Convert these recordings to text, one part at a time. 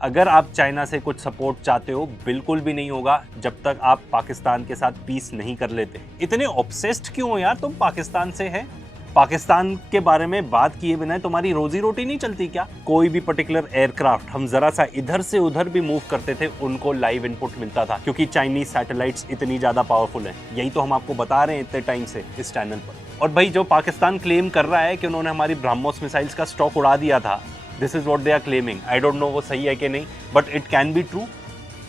अगर आप चाइना से कुछ सपोर्ट चाहते हो, बिल्कुल भी नहीं होगा जब तक आप पाकिस्तान के साथ पीस नहीं कर लेते। इतने ऑब्सेस्ड क्यों हो यार तुम पाकिस्तान से? है पाकिस्तान के बारे में बात किए बिना तुम्हारी रोजी रोटी नहीं चलती क्या? कोई भी पर्टिकुलर एयरक्राफ्ट हम जरा सा इधर से उधर भी मूव करते थे, उनको लाइव इनपुट मिलता था, क्योंकि चाइनीज सैटेलाइट्स इतनी ज्यादा पावरफुल हैं। यही तो हम आपको बता रहे हैं इतने टाइम से इस चैनल पर। और भाई जो पाकिस्तान क्लेम कर रहा है कि उन्होंने हमारी ब्रह्मोस मिसाइल्स का स्टॉक उड़ा दिया था, this is what they are claiming. I don't know वो सही है कि नहीं, but it can be true,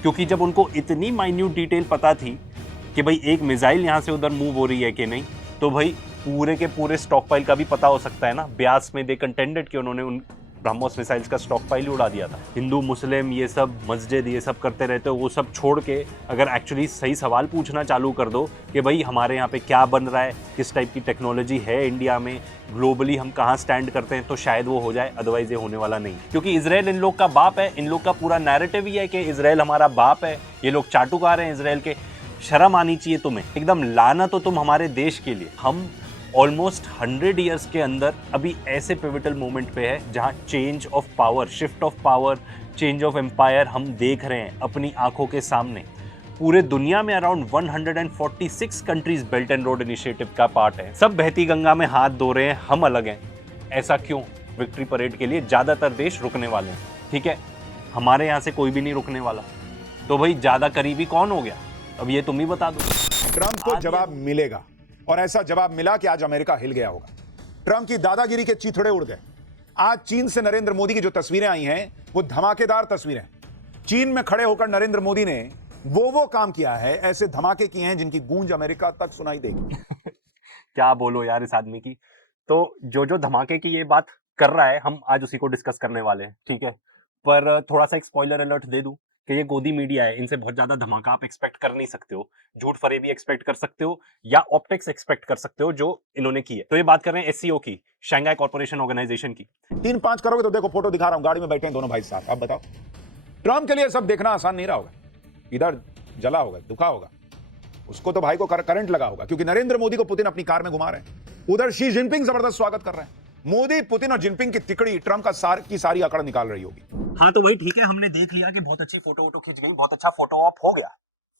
क्योंकि जब उनको इतनी माइन्यूट डिटेल पता थी कि भाई एक मिसाइल यहाँ से उधर मूव हो रही है कि नहीं, तो भाई पूरे के पूरे स्टॉक पाइल का भी पता हो सकता है ना। ब्यास में दे कंटेंडेड कि उन्होंने उन ब्रह्मोस मिसाइल्स का स्टॉक पाइल ही उड़ा दिया था। हिंदू मुस्लिम ये सब मस्जिद ये सब करते रहते हो, वो सब छोड़ के अगर एक्चुअली सही सवाल पूछना चालू कर दो कि भाई हमारे यहाँ पे क्या बन रहा है, किस टाइप की टेक्नोलॉजी है इंडिया में, ग्लोबली हम कहाँ स्टैंड करते हैं, तो शायद वो हो जाए। अदरवाइज ये होने वाला नहीं, क्योंकि इजराइल इन लोग का बाप है। इन लोग का पूरा नैरेटिव ही है कि इजराइल हमारा बाप है। ये लोग चाटुकार हैं इजराइल के। शर्म आनी चाहिए तुम्हें, एकदम लानत हो तुम हमारे देश के लिए। हम ऑलमोस्ट 100 ईयर्स के अंदर अभी ऐसे पिविटल मोमेंट पे है जहां change of power, shift of power, change of empire हम देख रहे हैं अपनी आंखों के सामने। पूरे दुनिया में around 146 countries belt and road initiative का पार्ट है। सब बहती गंगा में हाथ धो रहे हैं, हम अलग हैं। ऐसा क्यों? विक्ट्री परेड के लिए ज्यादातर देश रुकने वाले हैं, ठीक है, हमारे यहाँ से कोई भी नहीं रुकने वाला। तो भाई ज्यादा करीबी कौन हो गया? अब ये तुम ही बता दो। ट्रंप को जवाब मिलेगा, और ऐसा जवाब मिला कि आज अमेरिका हिल गया होगा। ट्रंप की दादागिरी के चीथड़े उड़ गए। आज चीन से नरेंद्र मोदी की जो तस्वीरें आई हैं, वो धमाकेदार तस्वीरें। चीन में खड़े होकर नरेंद्र मोदी ने वो काम किया है, ऐसे धमाके किए हैं जिनकी गूंज अमेरिका तक सुनाई देगी। क्या बोलो यार इस आदमी की। तो जो धमाके की ये बात कर रहा है, हम आज उसी को डिस्कस करने वाले हैं, ठीक है। पर थोड़ा सा एक स्पॉइलर अलर्ट दे दूं कि ये गोदी मीडिया है, इनसे बहुत ज्यादा धमाका आप एक्सपेक्ट कर नहीं सकते हो। झूठ फरेबी एक्सपेक्ट कर सकते हो या ऑप्टिक्स एक्सपेक्ट कर सकते हो जो इन्होंने की है। तो ये बात कर रहे हैं एससीओ की, शंघाई कॉर्पोरेशन ऑर्गेनाइजेशन की। 3-5 करोगे तो देखो, फोटो दिखा रहा हूं, गाड़ी में बैठे हैं दोनों भाई साहब। आप बताओ, ट्रंप के लिए सब देखना आसान नहीं रहा होगा। इधर जला होगा, दुखा होगा, उसको तो भाई को करंट लगा होगा, क्योंकि नरेंद्र मोदी को पुतिन अपनी कार में घुमा रहे हैं। उधर शी जिनपिंग जबरदस्त स्वागत कर रहे हैं। मोदी, पुतिन और जिनपिंग की तिकड़ी ट्रंप का सारी अकड़ निकाल रही होगी। हाँ तो वही ठीक है, हमने देख लिया कि बहुत अच्छी फोटो वोटो खींच गई, बहुत अच्छा फोटो ऑप हो गया,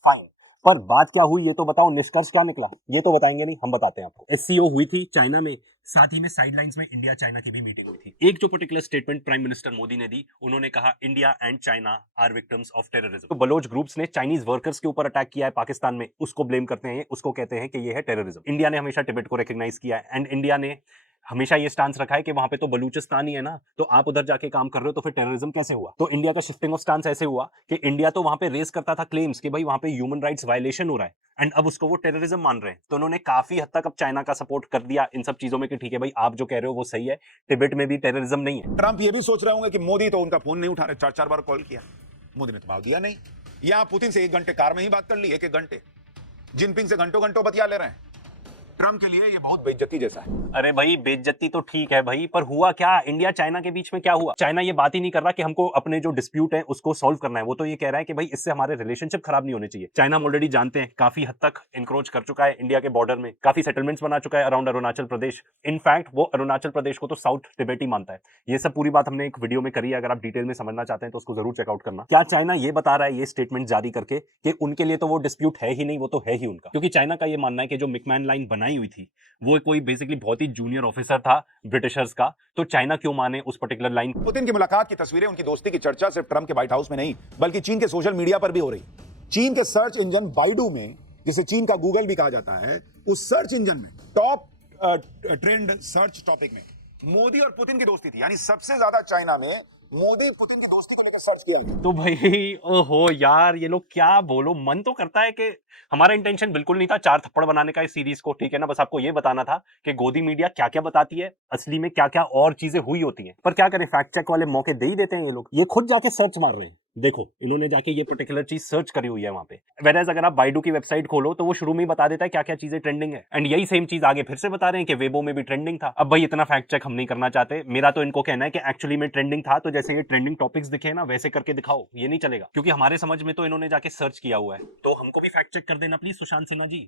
फाइन। पर बात क्या हुई ये तो बताओ, निष्कर्ष क्या निकला ये तो बताएंगे नहीं, हम बताते हैं आपको। एससीओ हुई थी चाइना में, साथ ही में साइडलाइंस में इंडिया चाइना की भी मीटिंग हुई थी। एक जो particular statement prime minister Modi ने दी, उन्होंने कहा India and China are victims of terrorism. तो बलोच ग्रुप्स ने चाइनीज वर्कर्स के ऊपर अटैक किया है पाकिस्तान में, उसको ब्लेम करते हैं, उसको कहते हैं कि ये है टेररिज्म। इंडिया ने हमेशा तिब्बत को रिकॉग्नाइज किया है, एंड इंडिया ने हमेशा ये स्टांस रखा है कि वहां पे तो बलूचिस्तान ही है ना, तो आप उधर जाके काम कर रहे हो तो फिर टेररिज्म कैसे हुआ? तो इंडिया का शिफ्टिंग ऑफ स्टांस ऐसे हुआ कि इंडिया तो वहां पे रेस करता था क्लेम्स कि भाई वहां पे ह्यूमन राइट्स वायलेशन हो रहा है, एंड अब उसको वो टेररिज्म मान रहे हैं। तो उन्होंने काफी हद तक अब चाइना का सपोर्ट कर दिया इन सब चीजों में कि ठीक है भाई आप जो कह रहे हो वो सही है, तिब्बत में भी टेररिज्म नहीं है। ट्रंप ये भी सोच रहे होंगे कि मोदी तो उनका फोन नहीं उठा रहे, 4-4 बार कॉल किया, मोदी ने जवाब दिया नहीं। या पुतिन से 1 घंटे कार में ही बात कर ली, 1-1 घंटे। जिनपिंग से घंटों घंटों बतिया ले रहे हैं। ट्रंप के लिए ये बहुत बेइज्जती जैसा है। अरे भाई बेइज्जती तो ठीक है भाई, पर हुआ क्या? इंडिया चाइना के बीच में क्या हुआ? चाइना ये बात ही नहीं कर रहा कि हमको अपने जो डिस्प्यूट है उसको सॉल्व करना है, वो तो ये कह रहा है कि भाई इससे हमारे रिलेशनशिप खराब नहीं होने चाहिए। चाइना हम ऑलरेडी जानते हैं काफी हद तक इंक्रोच कर चुका है इंडिया के बॉर्डर में, काफी सेटलमेंट्स बना चुका है अराउंड अरुणाचल प्रदेश। इनफैक्ट वो अरुणाचल प्रदेश को तो साउथ तिब्बत ही मानता है। ये सब पूरी बात हमने एक वीडियो में करी है, अगर आप डिटेल में समझना चाहते हैं तो उसको जरूर चेकआउट करना। क्या चाइना ये बता रहा है ये स्टेटमेंट जारी करके कि उनके लिए तो वो डिस्प्यूट है ही नहीं, वो तो है ही उनका? क्योंकि चाइना का ये मानना है कि जो मिकमैन लाइन बनाई हुई थी वो कोई बेसिकली बहुत ही जूनियर ऑफिसर था ब्रिटिशर्स का, तो चाइना क्यों माने उस पर्टिकुलर लाइन। पुतिन की मुलाकात की तस्वीरें, उनकी दोस्ती की चर्चा सिर्फ ट्रंप के व्हाइट हाउस में नहीं बल्कि चीन के सोशल मीडिया पर भी हो रही। चीन के सर्च इंजन बाइडू में, जिसे चीन का गूगल भी कहा जाता है, उस सर्च इंजन में टॉप ट्रेंड सर्च टॉपिक में मोदी और पुतिन की दोस्ती थी। यानी सबसे ज्यादा चाइना में मोदी पुतिन की दोस्ती को लेकर सर्च किया गया। तो भाई ओहो यार, ये लोग क्या बोलो, मन तो करता है कि हमारा इंटेंशन बिल्कुल नहीं था 4 थप्पड़ बनाने का इस सीरीज को, ठीक है ना, बस आपको ये बताना था कि गोदी मीडिया क्या क्या बताती है, असली में क्या क्या और चीजें हुई होती हैं। पर क्या करें, फैक्ट चेक वाले मौके दे ही देते हैं ये लोग। ये खुद जाके सर्च मार रहे हैं, देखो इन्होंने जाके ये पर्टिकुलर चीज सर्च करी हुई है वहां पे। वेरएज अगर आप बाइडू की वेबसाइट खोलो तो वो शुरू में ही बता देता है क्या क्या चीजें ट्रेंडिंग है, एंड यही सेम चीज आगे फिर से बता रहे हैं कि वेबो में भी ट्रेंडिंग था। अब भाई इतना फैक्ट चेक हम नहीं करना चाहते, मेरा तो इनको कहना है कि एक्चुअली में ट्रेंडिंग था, तो जैसे ये ट्रेंडिंग टॉपिक्स दिखे ना वैसे करके दिखाओ, ये नहीं चलेगा, क्योंकि हमारे समझ में तो इन्होंने जाके सर्च किया हुआ है। तो हमको भी फैक्ट चेक कर देना प्लीज सुशांत सिन्हा जी,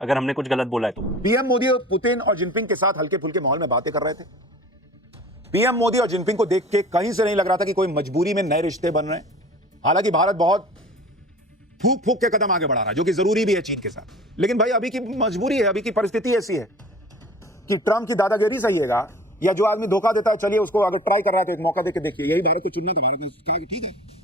अगर हमने कुछ गलत बोला है तो। पीएम मोदी पुतिन और जिनपिंग के साथ हल्के फुल्के माहौल में बातें कर रहे थे। पीएम मोदी और जिनपिंग को देख के कहीं से नहीं लग रहा था कि कोई मजबूरी में नए रिश्ते बन रहे हैं। हालांकि भारत बहुत फूक फूक के कदम आगे बढ़ा रहा है, जो कि जरूरी भी है चीन के साथ। लेकिन भाई अभी की मजबूरी है, अभी की परिस्थिति ऐसी है कि ट्रंप की दादागिरी सहिएगा या जो आदमी धोखा देता है, चलिए उसको अगर ट्राई कर रहा था एक मौका देके देखिए। यही भारत को चुनना था, भारत ने कहा कि ठीक है।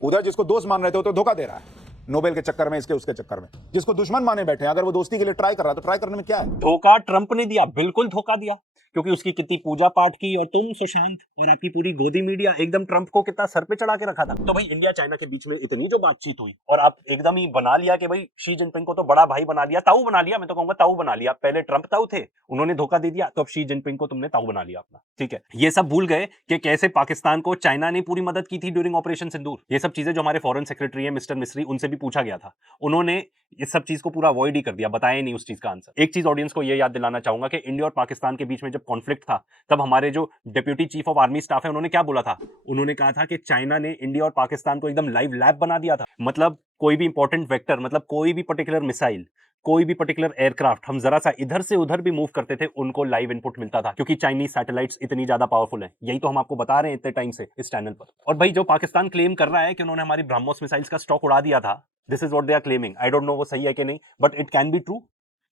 उधर जिसको दोस्त मान रहे थे वो तो धोखा दे रहा है नोबेल के चक्कर में, इसके उसके चक्कर में। जिसको दुश्मन माने बैठे हैं, अगर वो दोस्ती के लिए ट्राई कर रहा है तो ट्राई करने में क्या है। धोखा ट्रंप ने दिया, बिल्कुल धोखा दिया, क्योंकि उसकी कितनी पूजा पाठ की और तुम सुशांत और आपकी पूरी गोदी मीडिया एकदम ट्रंप को कितना सर पे चढ़ा के रखा था। तो भाई इंडिया चाइना के बीच में इतनी जो बातचीत हुई और आप एकदम ही बना लिया कि भाई शी जिनपिंग को तो बड़ा भाई बना लिया, ताऊ बना लिया, मैं तो कहूंगा ताऊ बना लिया। पहले ट्रंप ताऊ थे, उन्होंने धोखा दे दिया, तो अब शी जिनपिंग को तुमने ताऊ बना लिया अपना। ठीक है, ये सब भूल गए कि कैसे पाकिस्तान को चाइना ने पूरी मदद की थी ड्यूरिंग ऑपरेशन सिंदूर। ये सब चीजें जो हमारे फॉरेन सेक्रेटरी है मिस्टर मिस्री, उनसे भी पूछा गया था, उन्होंने इस सब चीज को पूरा अवॉइड ही कर दिया, बताया नहीं उस चीज का आंसर। एक चीज ऑडियंस को ये याद दिलाना चाहूंगा कि इंडिया और पाकिस्तान के बीच में जब कॉन्फ्लिक्ट था, तब हमारे जो deputy chief of army staff है, उन्होंने क्या बोला था? उन्होंने कहा था कि चाइना ने इंडिया और पाकिस्तान को एकदम लाइव लैब बना दिया था। मतलब कोई भी इंपॉर्टेंट वेक्टर, मतलब कोई भी पर्टिकुलर मिसाइल, कोई भी पर्टिकुलर एयरक्राफ्ट हम जरा सा इधर से उधर भी मूव करते थे, उनको लाइव इनपुट मिलता था, क्योंकि चाइनीज सैटेलाइट्स इतनी ज्यादा पावरफुल हैं। यही तो हम आपको बता रहे हैं इतने टाइम से इस चैनल पर। और भाई जो पाकिस्तान क्लेम कर रहा है कि उन्होंने हमारी ब्रह्मोस मिसाइल्स का स्टॉक उड़ा दिया था, this is what they are claiming. I don't know वो सही है कि नहीं, but it can be true,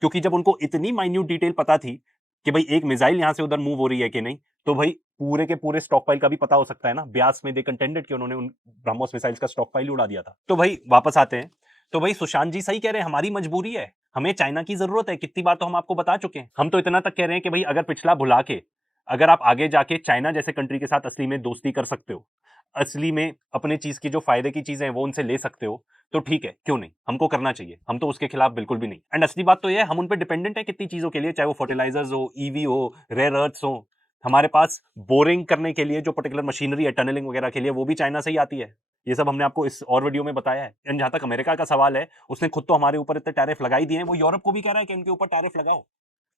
क्योंकि जब उनको इतनी माइन्यूट डिटेल पता थी कि भाई एक मिसाइल यहां से उधर मूव हो रही है कि नहीं, तो भाई पूरे के पूरे स्टॉक पाइल का भी पता हो सकता है ना। ब्यास में दे कंटेंडेड कि उन्होंने उन ब्रह्मोस मिसाइल्स का स्टॉक पाइल उड़ा दिया था। तो भाई वापस आते हैं, तो भाई सुशांत जी सही कह रहे हैं, हमारी मजबूरी है, हमें चाइना की जरूरत है। कितनी बार तो हम आपको बता चुके हैं। हम तो इतना तक कह रहे हैं कि भाई अगर पिछला भुला के अगर आप आगे जाके चाइना जैसे कंट्री के साथ असली में दोस्ती कर सकते हो, असली में अपने चीज की जो फायदे की चीजें हैं वो उनसे ले सकते हो, तो ठीक है, क्यों नहीं, हमको करना चाहिए। हम तो उसके खिलाफ बिल्कुल भी नहीं। एंड असली बात तो यह है, हम उन पर डिपेंडेंट है कितनी चीजों के लिए, चाहे वो फर्टिलाइजर्स हो, ईवी हो, रेयर अर्थ्स हो। हमारे पास बोरिंग करने के लिए जो पर्टिकुलर मशीनरी है, टनलिंग वगैरह के लिए, वो भी चाइना से ही आती है। ये सब हमने आपको इस और वीडियो में बताया है। एंड जहां तक अमेरिका का सवाल है, उसने खुद तो हमारे ऊपर इतने टैरिफ लगाई दिए हैं, वो यूरोप को भी कह रहा है कि इनके ऊपर टैरिफ लगाओ।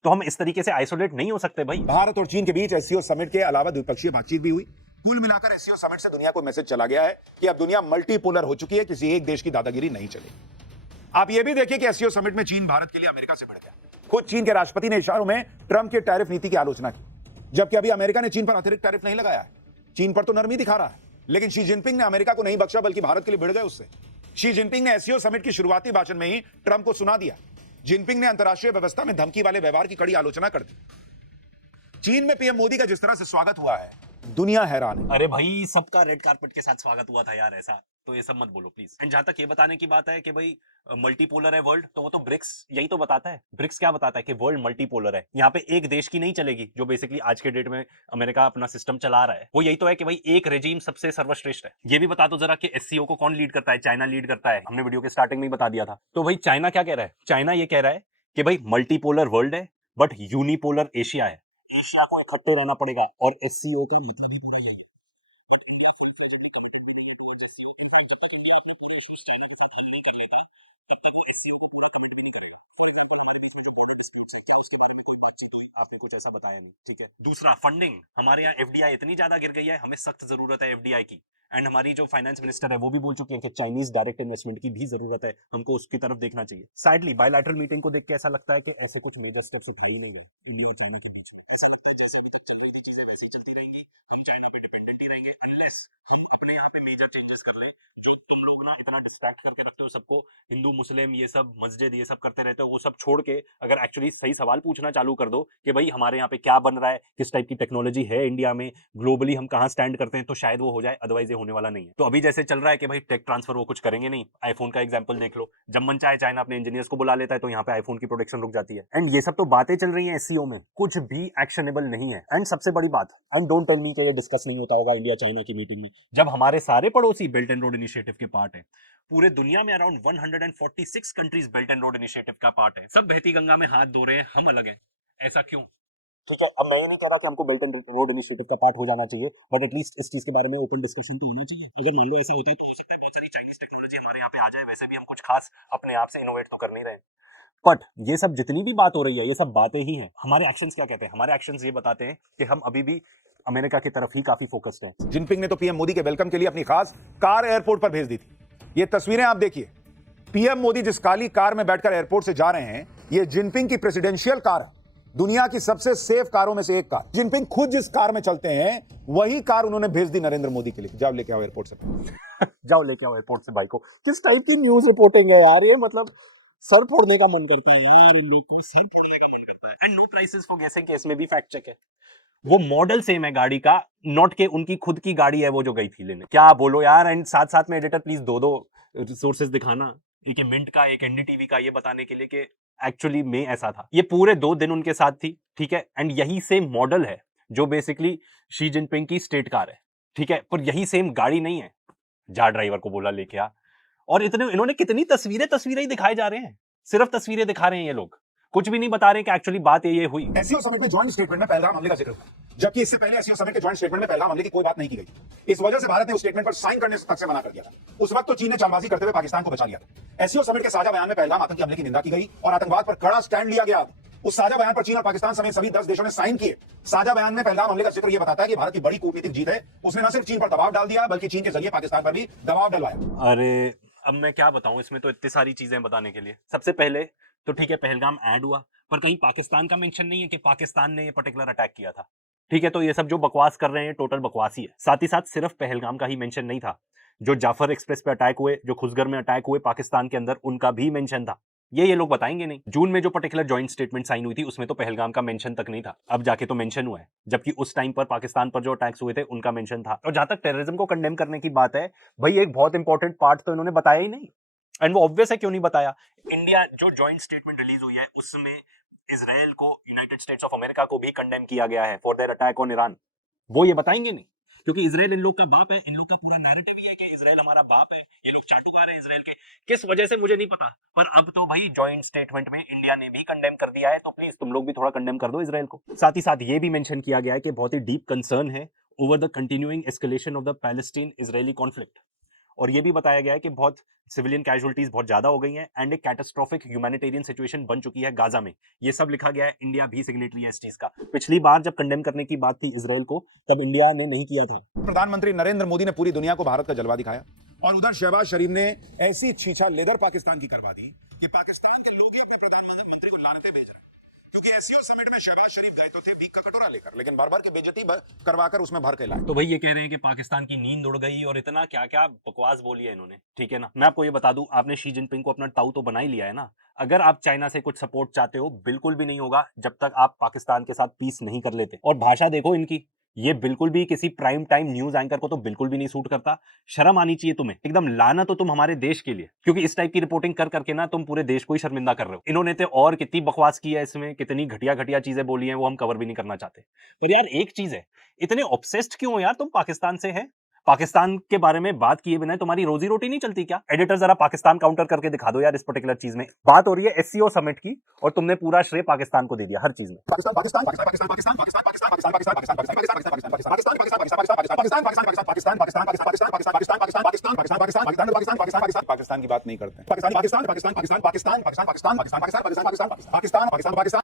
तो हम इस तरीके से आइसोलेट नहीं हो सकते भाई। भारत और चीन के बीच एससीओ समिट के अलावा द्विपक्षीय बातचीत भी हुई। कुल मिलाकर एससीओ समिट से दुनिया को मैसेज चला गया है कि अब दुनिया मल्टीपोलर हो चुकी है, किसी एक देश की दादागिरी नहीं चलेगी। आप यह भी देखिए कि एससीओ समिट में चीन भारत के लिए अमेरिका से बढ़ गया। खुद चीन के राष्ट्रपति ने इशारों में ट्रंप के टैरिफ नीति की आलोचना की, जबकि अभी अमेरिका ने चीन पर अतिरिक्त टैरिफ नहीं लगाया है। चीन पर तो नरमी दिखा रहा है, लेकिन शी जिनपिंग ने अमेरिका को नहीं बख्शा, बल्कि भारत के लिए भिड़ गए उससे। शी जिनपिंग ने एससीओ समिट की शुरुआती भाषण में ही ट्रंप को सुना दिया। जिनपिंग ने अंतर्राष्ट्रीय व्यवस्था में धमकी वाले व्यवहार की कड़ी आलोचना कर दी। चीन में पीएम मोदी का जिस तरह से स्वागत हुआ है, दुनिया हैरान है। अरे भाई सबका रेड कार्पेट के साथ स्वागत हुआ था यार, ऐसा तो ये सब मत बोलो प्लीज। एंड जहां तक ये बताने की बात है कि भाई मल्टीपोलर है वर्ल्ड, तो वो तो ब्रिक्स यही तो बताता है। ब्रिक्स क्या बताता है कि वर्ल्ड मल्टीपोलर है, यहाँ पे एक देश की नहीं चलेगी, जो बेसिकली आज के डेट में अमेरिका अपना सिस्टम चला रहा है। वो यही तो है कि भाई एक रेजीम सबसे सर्वश्रेष्ठ है। ये भी बता दो जरा कि एससीओ को कौन लीड करता है? चाइना लीड करता है, हमने वीडियो के स्टार्टिंग में ही बता दिया था। तो भाई चाइना क्या कह रहा है? चाइना ये कह रहा है कि भाई मल्टीपोलर वर्ल्ड है बट यूनिपोलर एशिया है, एशिया को इकट्ठे रहना पड़ेगा। और एससीओ का मतलब ही पूरा ये आपने कुछ ऐसा बताया नहीं, ठीक है। दूसरा फंडिंग, हमारे यहाँ एफडीआई इतनी ज्यादा गिर गई है, हमें सख्त जरूरत है एफडीआई की। एंड हमारी जो फाइनेंस मिनिस्टर है वो भी बोल चुके हैं कि चाइनीज डायरेक्ट इन्वेस्टमेंट की भी जरूरत है, हमको उसकी तरफ देखना चाहिए। सैडली बायलैटरल मीटिंग को देख के ऐसा लगता है कि ऐसे कुछ मेजर स्टेप्स उठाए ही नहीं गए इंडिया और चाइना के बीच। ऐसा लगता है जैसे अभी तक चल रही थी चीजें वैसे ही चलती रहेंगी, हम चाइना पे डिपेंडेंट ही रहेंगे, अनलेस हम अपने यहाँ पे मेजर चेंजेस कर ले। जो तुम लोग ना इतना डिस्ट्रैक्ट करके रखते हो सबको, हिंदू मुस्लिम ये सब मस्जिद ये सब करते रहते हो, वो सब छोड़ के अगर एक्चुअली सही सवाल पूछना चालू कर दो कि भाई हमारे यहाँ पे क्या बन रहा है, किस टाइप की टेक्नोलॉजी है इंडिया में, ग्लोबली हम कहाँ स्टैंड करते हैं, तो शायद वो हो जाए, अदरवाइज ये होने वाला नहीं है। तो अभी जैसे चल रहा है कि भाई टेक ट्रांसफर वो कुछ करेंगे नहीं। आईफोन का एग्जांपल देख लो, जब मन चाहे चाइना अपने इंजीनियर्स को बुला लेता है, तो यहाँ पे आईफोन की प्रोडक्शन रुक जाती है। एंड ये सब तो बातें चल रही है एससीओ में, कुछ भी एक्शनेबल नहीं है। एंड सबसे बड़ी बात, एंड डोंट टेल मी कि ये डिस्कस नहीं होता होगा इंडिया चाइना की मीटिंग में, जब हमारे सारे पड़ोसी बेल्ट एंड रोड इनिशिएटिव के पार्ट है। पूरे दुनिया में around 146 countries belt and road initiative का पार्ट है। सब बहती गंगा में हाथ धो रहे हैं, हम अलग हैं। ऐसा क्यों? ठीक है, अब मैं ये नहीं कह रहा कि हमको बेल्ट एंड रोड इनिशिएटिव का पार्ट हो जाना चाहिए, बट एटलीस्ट इस चीज के बारे में ओपन डिस्कशन तो होना चाहिए। अगर मान लो ऐसा होता है तो हो सकता है बहुत सारी चाइनीज टेक्नोलॉजी हमारे यहाँ पे आ जाए। वैसे भी हम कुछ खास अपने आप से इनोवेट तो कर नहीं रहे, बट ये सब जितनी भी बात हो रही है ये सब बातें ही हैं। हमारे एक्शंस क्या कहते हैं? हमारे एक्शंस ये बताते हैं कि हम अभी भी अमेरिका की तरफ ही काफी फोकस्ड हैं। जिनपिंग ने तो पीएम मोदी के वेलकम के लिए अपनी खास कार एयरपोर्ट पर भेज दी थी। ये तस्वीरें आप देखिए, पीएम मोदी जिस काली कार में बैठकर एयरपोर्ट से जा रहे हैं, ये जिनपिंग की प्रेसिडेंशियल कार है। दुनिया की सबसे सेफ कारों में से एक कार। जिनपिंग खुद जिस कार में चलते हैं वही कार उन्होंने भेज दी नरेंद्र मोदी के लिए। जाओ लेके आओ एयरपोर्ट से। जाओ लेके आओ एयरपोर्ट से भाई को। किस टाइप की न्यूज रिपोर्टिंग है यार ये, मतलब सर फोड़ने का मन करता है यार, इन लोगों को सर फोड़ने का मन करता है। And no prices for gassing case में भी फैक्ट चेक है। वो मॉडल सेम है गाड़ी का, नॉट के उनकी खुद की गाड़ी है वो जो गई थी लेने। क्या बोलो यार। एंड साथ साथ में एडिटर प्लीज दो सोर्सेज दिखाना, एक मिंट का एक एनडीटीवी का, ये बताने के लिए कि एक्चुअली में ऐसा था। ये पूरे 2 दिन उनके साथ थी, ठीक है। एंड यही सेम मॉडल है जो बेसिकली शी जिनपिंग की स्टेट कार है, ठीक है, पर यही सेम गाड़ी नहीं है। जा ड्राइवर को बोला लेके आ। और इन्होंने कितनी तस्वीरें ही दिखाए जा रहे हैं, सिर्फ तस्वीरें दिखा रहे हैं ये लोग, कुछ भी नहीं बता रहे कि एक्चुअली बात ये हुई। एससीओ समिट में जॉइंट स्टेटमेंट में पहलगाम हमले का जिक्र हुआ, जबकि इससे पहले एससीओ समिट के जॉइंट स्टेटमेंट में पहलगाम हमले की कोई बात नहीं की गई। इस वजह से भारत ने उस स्टेटमेंट पर साइन करने तक से मना कर दिया था। उस वक्त तो चीन ने चालबाजी करते हुए पाकिस्तान को बचा लिया था। एससीओ समिट के साझा बयान में पहलगाम आतंकी हमले की निंदा की गई और आतंकवाद पर कड़ा स्टैंड लिया गया। उस साझा बयान पर चीन और पाकिस्तान समेत सभी 10 देशों ने साइन किए। साझा बयान में पहलगाम हमले का जिक्र यह बताता है कि भारत की बड़ी कूटनीतिक जीत है। उसने न सिर्फ चीन पर दबाव डाल दिया बल्कि चीन के जरिए पाकिस्तान पर भी दबाव डलवाया। अरे अब मैं क्या बताऊं, इसमें तो इतनी सारी चीजें बताने के लिए। सबसे पहले तो ठीक है, पहलगाम ऐड हुआ, पर कहीं पाकिस्तान का मेंशन नहीं है कि पाकिस्तान ने ये पर्टिकुलर अटैक किया था, ठीक है। तो ये सब जो बकवास कर रहे हैं टोटल बकवास ही है। साथ ही साथ सिर्फ पहलगाम का ही मेंशन नहीं था, जो जाफर एक्सप्रेस पे अटैक हुए, जो खुसगर में अटैक हुए पाकिस्तान के अंदर, उनका भी मेंशन था। ये लोग बताएंगे नहीं। जून में जो पर्टिकुलर जॉइंट स्टेटमेंट साइन हुई थी उसमें तो पहलगाम का मेंशन तक नहीं था, अब जाके तो मेंशन हुआ है। जबकि उस टाइम पर पाकिस्तान पर जो अटैक्स हुए थे उनका मेंशन था। और जहां तक टेररिज्म को कंडेम करने की बात है, भाई एक बहुत इंपॉर्टेंट पार्ट तो इन्होंने बताया ही नहीं। एंड वो ऑब्वियस है क्यों नहीं बताया। इंडिया जो जॉइंट स्टेटमेंट रिलीज हुई है उसमें इजराइल को, यूनाइटेड स्टेट्स ऑफ अमेरिका को भी कंडेम किया गया है for their attack on Iran. वो ये बताएंगे नहीं, क्योंकि इजराइल इन लोग का बाप है। इन लोग का पूरा नैरेटिव ही है कि इजराइल हमारा बाप है, ये लोग चाटुकार हैं इजराइल के। किस वजह से मुझे नहीं पता, पर अब तो भाई जॉइंट स्टेटमेंट में इंडिया ने भी कंडेम कर दिया है, तो प्लीज तुम लोग भी थोड़ा कंडेम कर दो इजराइल को। साथ ही साथ ये भी मेंशन किया गया है कि बहुत ही डीप कंसर्न है over the continuing escalation of the Palestine Israeli conflict. और ये भी बताया गया है कि बहुत सिविलियन कैजुअलिटीज बहुत ज्यादा हो गई हैं एंड एक कैटास्ट्रोफिक ह्यूमैनिटेरियन सिचुएशन बन चुकी है गाजा में। ये सब लिखा गया है। इंडिया भी सिग्नेटरी है इस चीज का। पिछली बार जब कंडेम करने की बात थी इजराइल को, तब इंडिया ने नहीं किया था। प्रधानमंत्री नरेंद्र मोदी ने पूरी दुनिया को भारत का जलवा दिखाया और उधर शहबाज शरीफ ने ऐसी छीछा लेदर पाकिस्तान की करवा दी कि पाकिस्तान के लोग ही अपने प्रधानमंत्री को लानतें भेज रहे हैं। क्योंकि एससीओ समिट में शहबाज शरीफ गए तो थे बीक का कटोरा लेकर, लेकिन भर की बेइज्जती करवाकर उसमें भर के लाए। तो भाई ये कह रहे हैं कि पाकिस्तान की नींद उड़ गई और इतना क्या क्या बकवास बोली है इन्होंने, ठीक है ना। मैं आपको ये बता दूं, आपने शी जिनपिंग को अपना ताऊ तो बना ही लिया है ना। अगर आप चाइना से कुछ सपोर्ट चाहते हो, बिल्कुल भी नहीं होगा जब तक आप पाकिस्तान के साथ पीस नहीं कर लेते। और भाषा देखो इनकी, ये बिल्कुल भी किसी प्राइम टाइम न्यूज एंकर को तो बिल्कुल भी नहीं सूट करता। शर्म आनी चाहिए तुम्हें, एकदम लाना तो तुम हमारे देश के लिए, क्योंकि इस टाइप की रिपोर्टिंग कर करके ना तुम पूरे देश को ही शर्मिंदा कर रहे हो। इन्होंने तो और कितनी बकवास की है इसमें, कितनी घटिया घटिया चीजें बोली हैं, वो हम कवर भी नहीं करना चाहते। पर यार एक चीज है, इतने ऑब्सेस्ड क्यों हो यार तुम पाकिस्तान से? है पाकिस्तान के बारे में बात किए बिना तुम्हारी रोजी रोटी नहीं चलती क्या? एडिटर जरा पाकिस्तान काउंटर करके दिखा दो यार। इस पर्टिकुलर चीज में बात हो रही है एससीओ समिट की और तुमने पूरा श्रेय पाकिस्तान को दे दिया हर चीज में। पाकिस्तान की बात नहीं करते।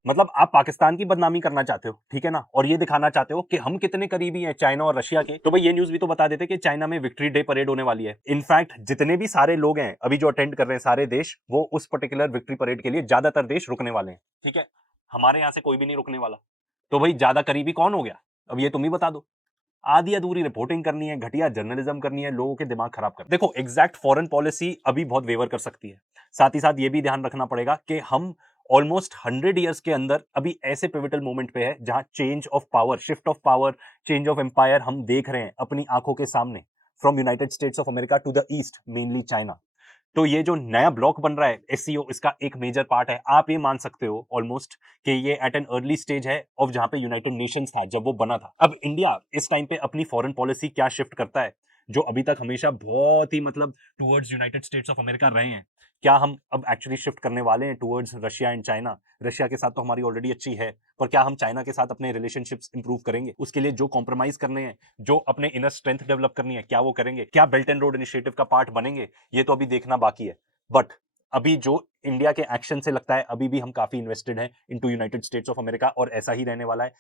मतलब आप पाकिस्तान की बदनामी करना चाहते हो, ठीक है ना, और ये दिखाना चाहते हो कि हम कितने करीबी हैं चाइना और रशिया के। तो भाई ये न्यूज भी तो बता देते कि चाइना में विक्ट्री डे परेड होने वाली है। इनफैक्ट जितने भी सारे लोग हैं अभी जो अटेंड कर रहे हैं सारे देश, वो उस पर्टिकुलर विक्ट्री परेड के लिए ज्यादातर देश रुकने वाले हैं, ठीक है। हमारे यहां से कोई भी नहीं रुकने वाला। तो भाई ज्यादा करीबी कौन हो गया, अब ये तुम ही बता दो। आधी अधूरी रिपोर्टिंग करनी है, घटिया जर्नलिज्म करनी है, लोगों के दिमाग खराब कर। देखो एग्जैक्ट फॉरेन पॉलिसी अभी बहुत वेवर कर सकती है। साथ ही साथ ये भी ध्यान रखना पड़ेगा कि हम ऑलमोस्ट 100 ईयर्स के अंदर अभी ऐसे पिवटल मोमेंट पे है जहां change of power, shift of power, change of empire हम देख रहे हैं अपनी आंखों के सामने, from United States of America to the east, mainly China. तो ये जो नया ब्लॉक बन रहा है एससीओ, इसका एक मेजर पार्ट है। आप ये मान सकते हो ऑलमोस्ट कि ये एट एन अर्ली स्टेज है ऑफ जहां पे यूनाइटेड नेशंस था जब वो बना था। अब इंडिया इस टाइम पे अपनी फॉरेन पॉलिसी क्या शिफ्ट करता है, जो अभी तक हमेशा बहुत ही मतलब towards United States of America रहे हैं, क्या हम अब एक्चुअली शिफ्ट करने वाले हैं towards Russia and China? Russia के साथ तो हमारी ऑलरेडी अच्छी है, पर क्या हम चाइना के साथ अपने रिलेशनशिप्स इंप्रूव करेंगे? उसके लिए जो कॉम्प्रोमाइज करने हैं, जो अपने इनर स्ट्रेंथ डेवलप करनी है, क्या वो करेंगे? क्या बेल्ट एंड रोड इनिशिएटिव का पार्ट बनेंगे? ये तो अभी देखना बाकी है। बट अभी जो इंडिया के एक्शन से लगता है अभी भी हम काफी इन्वेस्टेड हैं into United States of America, और ऐसा ही रहने वाला है।